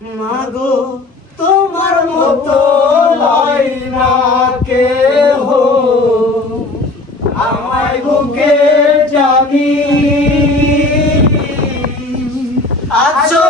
মাগো তোমার মতো লয় না হো আমায় বুকে জানি আচল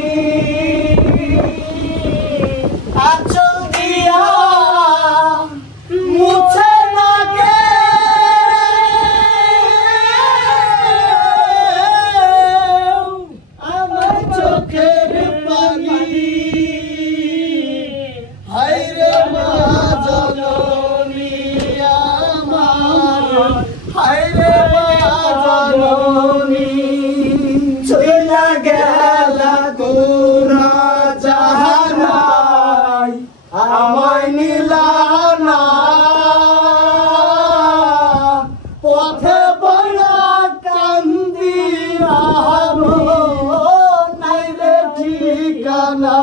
মা জননী চইলা গেলা তোরা জাহানাই, আমায় নিলা না। পথে বড়া কান্দি আহো নাই রে ঠিকানা।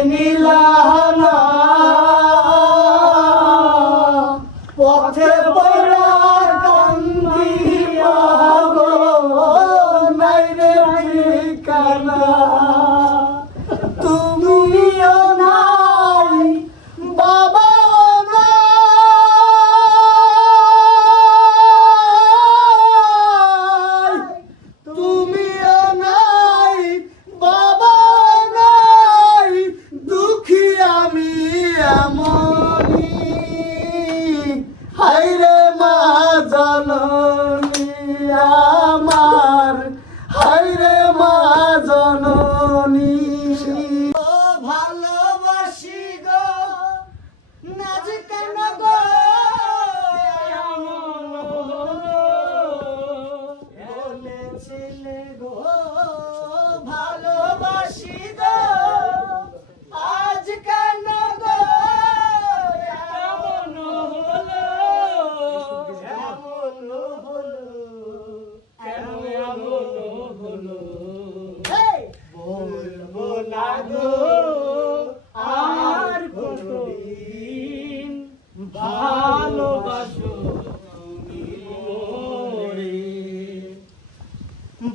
আমায় এমন হলো বলব না গো আর কোনদিন ভালোবাসো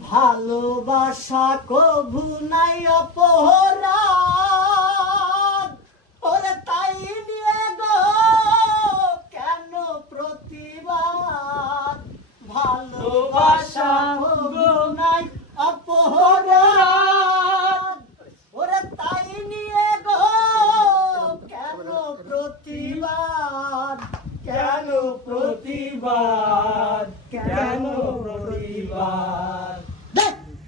ভালোবাসা কভু নাই অপরাধ প্রতিবাদ? কেন প্রতিবাদ?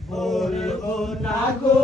বলব না গো।